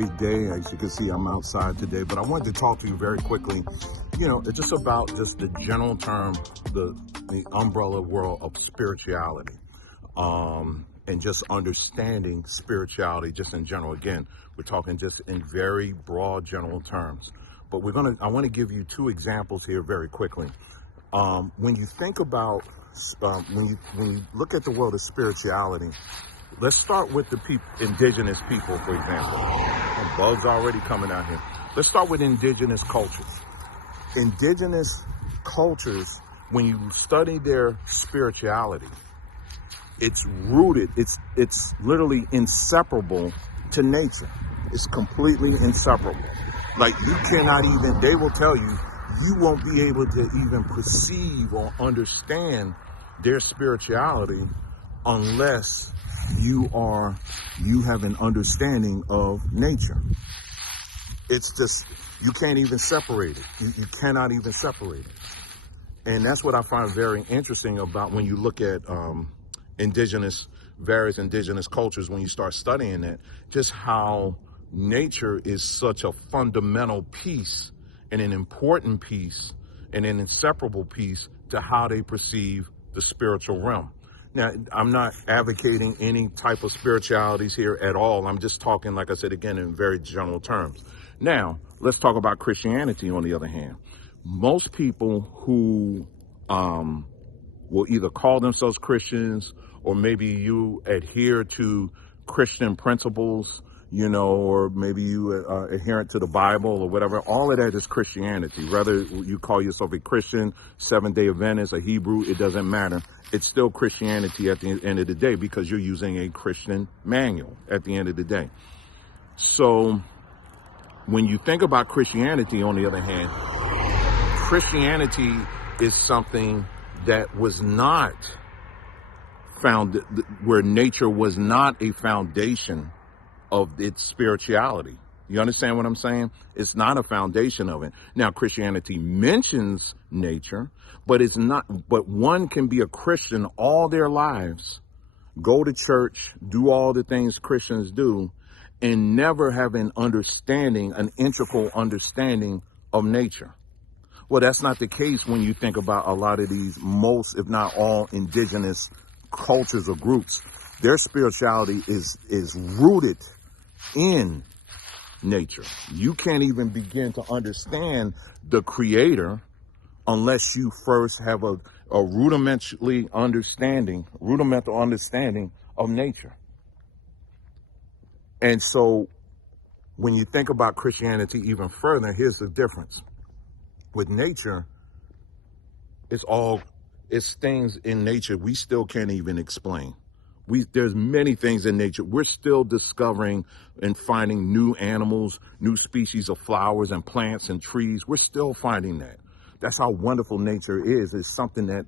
great day. As you can see, I'm outside today, but I wanted to talk to you very quickly. It's just about just the general term, the umbrella world of spirituality, and just understanding spirituality just in general. Again, we're talking just in very broad general terms, but I want to give you two examples here very quickly. When you think about, when you look at the world of spirituality, let's start with the indigenous people, for example. Oh, bugs already coming out here. Let's start with indigenous cultures. Indigenous cultures, when you study their spirituality, it's rooted, it's literally inseparable to nature. It's completely inseparable. Like you cannot even, they will tell you, you won't be able to even perceive or understand their spirituality unless you have an understanding of nature. It's just, you can't even separate it. You cannot even separate it. And that's what I find very interesting about when you look at various indigenous cultures, when you start studying it, just how nature is such a fundamental piece and an important piece and an inseparable piece to how they perceive the spiritual realm. Now, I'm not advocating any type of spiritualities here at all. I'm just talking, like I said, again, in very general terms. Now, let's talk about Christianity on the other hand. Most people who will either call themselves Christians, or maybe you adhere to Christian principles, or maybe you adherent to the Bible or whatever. All of that is Christianity. Whether you call yourself a Christian, Seventh-day Adventist, a Hebrew, it doesn't matter. It's still Christianity at the end of the day because you're using a Christian manual at the end of the day. So when you think about Christianity, on the other hand, Christianity is something that was not found, where nature was not a foundation of its spirituality. You understand what I'm saying? It's not a foundation of it. Now, Christianity mentions nature, but it's not, but one can be a Christian all their lives, go to church, do all the things Christians do, and never have an integral understanding of nature. Well, that's not the case when you think about a lot of these, most, if not all, indigenous cultures or groups. Their spirituality is rooted in nature. You can't even begin to understand the Creator unless you first have a rudimental understanding of nature. And so when you think about Christianity even further, here's the difference. With nature, it's things in nature we still can't even explain. There's many things in nature. We're still discovering and finding new animals, new species of flowers and plants and trees. We're still finding that. That's how wonderful nature is. It's something that,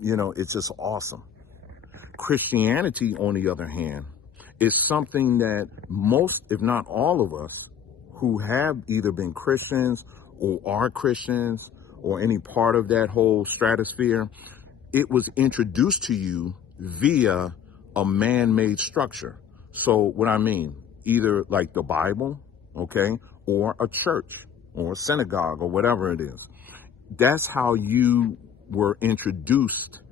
it's just awesome. Christianity, on the other hand, is something that most, if not all of us, who have either been Christians or are Christians or any part of that whole stratosphere, it was introduced to you via a man-made structure. So what I mean, either like the Bible, okay, or a church or a synagogue or whatever it is. That's how you were introduced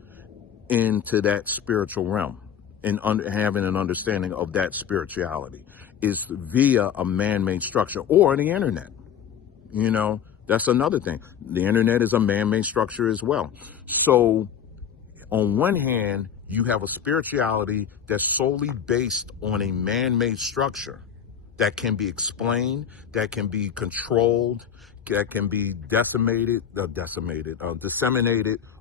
into that spiritual realm and having an understanding of that spirituality is via a man-made structure or the internet. That's another thing. The internet is a man-made structure as well. So on one hand, you have a spirituality that's solely based on a man-made structure that can be explained, that can be controlled, that can be disseminated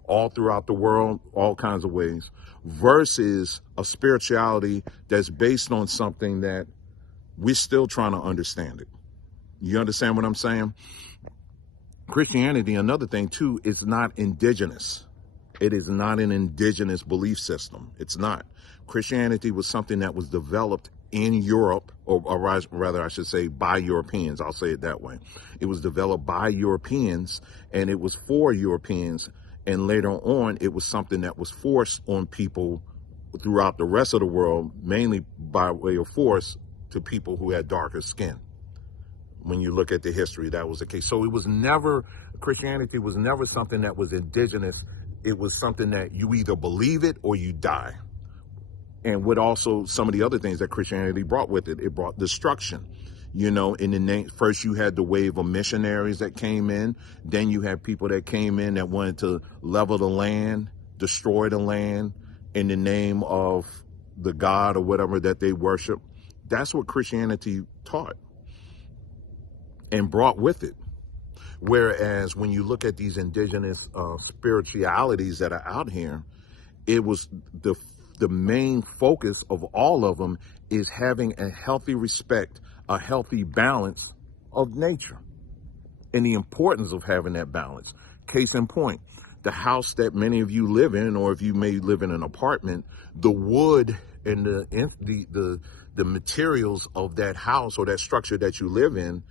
all throughout the world, all kinds of ways, versus a spirituality that's based on something that we're still trying to understand it. You understand what I'm saying? Christianity, another thing too, is not indigenous. It is not an indigenous belief system. It's not. Christianity was something that was developed in Europe, or rather I should say by Europeans. I'll say it that way. It was developed by Europeans and it was for Europeans. And later on, it was something that was forced on people throughout the rest of the world, mainly by way of force, to people who had darker skin. When you look at the history, that was the case. So it was never, Christianity was never something that was indigenous. It was something that you either believe it or you die. And what also some of the other things that Christianity brought with it, it brought destruction. You know, in the name, first you had the wave of missionaries that came in. Then you had people that came in that wanted to level the land, destroy the land in the name of the God or whatever that they worship. That's what Christianity taught and brought with it. Whereas when you look at these indigenous spiritualities that are out here, it was the main focus of all of them is having a healthy respect, a healthy balance of nature, and the importance of having that balance. Case in point, the house that many of you live in, or if you may live in an apartment, the wood and the materials of that house or that structure that you live in,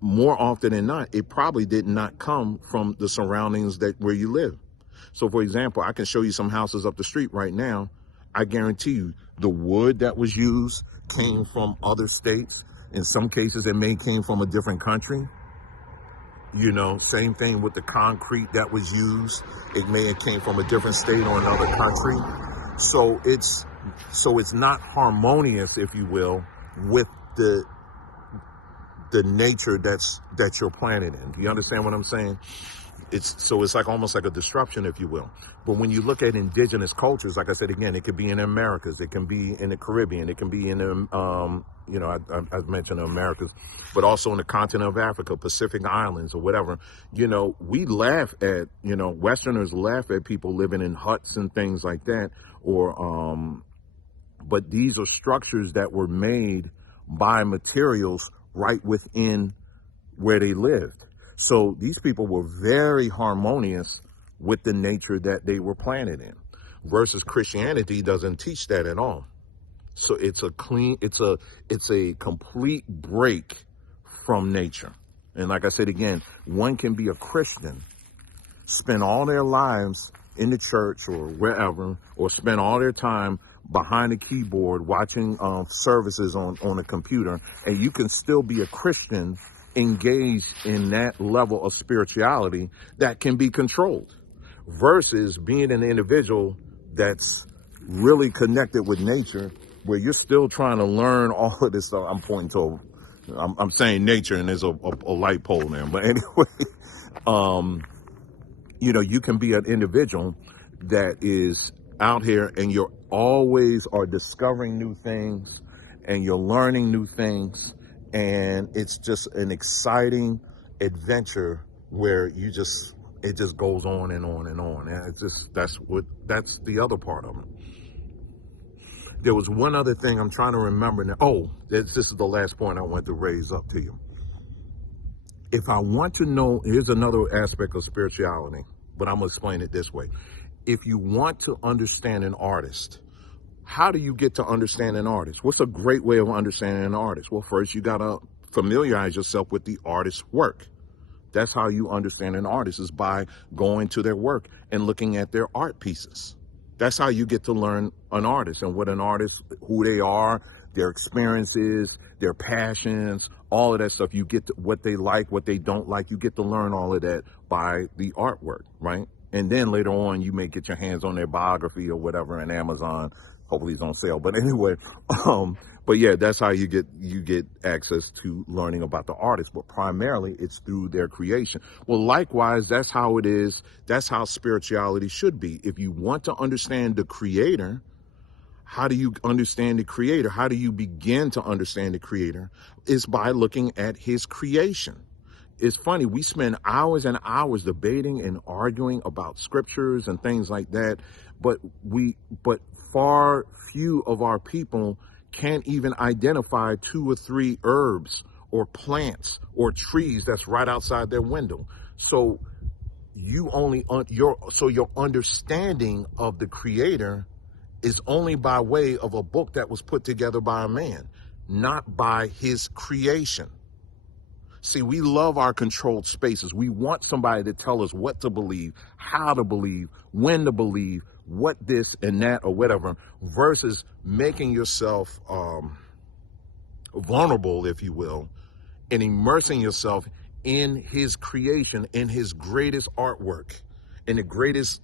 more often than not, it probably did not come from the surroundings that where you live. So for example, I can show you some houses up the street right now. I guarantee you the wood that was used came from other states. In some cases, it may came from a different country. You know, same thing with the concrete that was used. It may have came from a different state or another country. So it's not harmonious, if you will, with the nature that you're planted in. Do you understand what I'm saying? It's like almost like a disruption, if you will. But when you look at indigenous cultures, like I said again, it could be in the Americas, it can be in the Caribbean, it can be in the I mentioned the Americas, but also in the continent of Africa, Pacific Islands or whatever. You know, we laugh at, Westerners laugh at people living in huts and things like that, but these are structures that were made by materials right within where they lived. So these people were very harmonious with the nature that they were planted in, versus Christianity doesn't teach that at all. So it's a complete break from nature. And like I said again, one can be a Christian, spend all their lives in the church or wherever, or spend all their time behind a keyboard watching services on a computer, and you can still be a Christian engaged in that level of spirituality that can be controlled, versus being an individual that's really connected with nature, where you're still trying to learn all of this stuff. I'm saying nature, and there's a light pole there, but anyway, you can be an individual that is out here and you're always are discovering new things and you're learning new things, and it's just an exciting adventure where it just goes on and on and on. And that's the other part of it. There was one other thing I'm trying to remember now. Oh, this is the last point I want to raise up to you. If I want to know, here's another aspect of spirituality, but I'm going to explain it this way. If you want to understand an artist, how do you get to understand an artist? What's a great way of understanding an artist? Well, first you got to familiarize yourself with the artist's work. That's how you understand an artist, is by going to their work and looking at their art pieces. That's how you get to learn an artist and what an artist, who they are, their experiences, their passions, all of that stuff. You get to what they like, what they don't like. You get to learn all of that by the artwork, right? And then later on, you may get your hands on their biography or whatever in Amazon. Hopefully it's on sale. But anyway, but yeah, that's how you get access to learning about the artist. But primarily, it's through their creation. Well, likewise, that's how it is. That's how spirituality should be. If you want to understand the Creator, how do you understand the Creator? How do you begin to understand the Creator? Is by looking at His creation. It's funny, we spend hours and hours debating and arguing about scriptures and things like that, but far few of our people can't even identify 2 or 3 herbs or plants or trees that's right outside their window. So your understanding of the Creator is only by way of a book that was put together by a man, not by his creation. See, we love our controlled spaces. We want somebody to tell us what to believe, how to believe, when to believe, what this and that or whatever, versus making yourself vulnerable, if you will, and immersing yourself in his creation, in his greatest artwork, in the greatest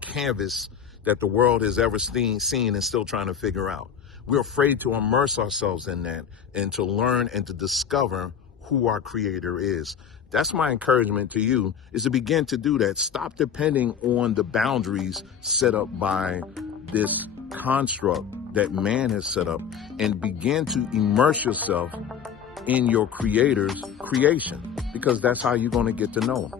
canvas that the world has ever seen and still trying to figure out. We're afraid to immerse ourselves in that and to learn and to discover who our creator is. That's my encouragement to you, is to begin to do that. Stop depending on the boundaries set up by this construct that man has set up, and begin to immerse yourself in your creator's creation, because that's how you're going to get to know him.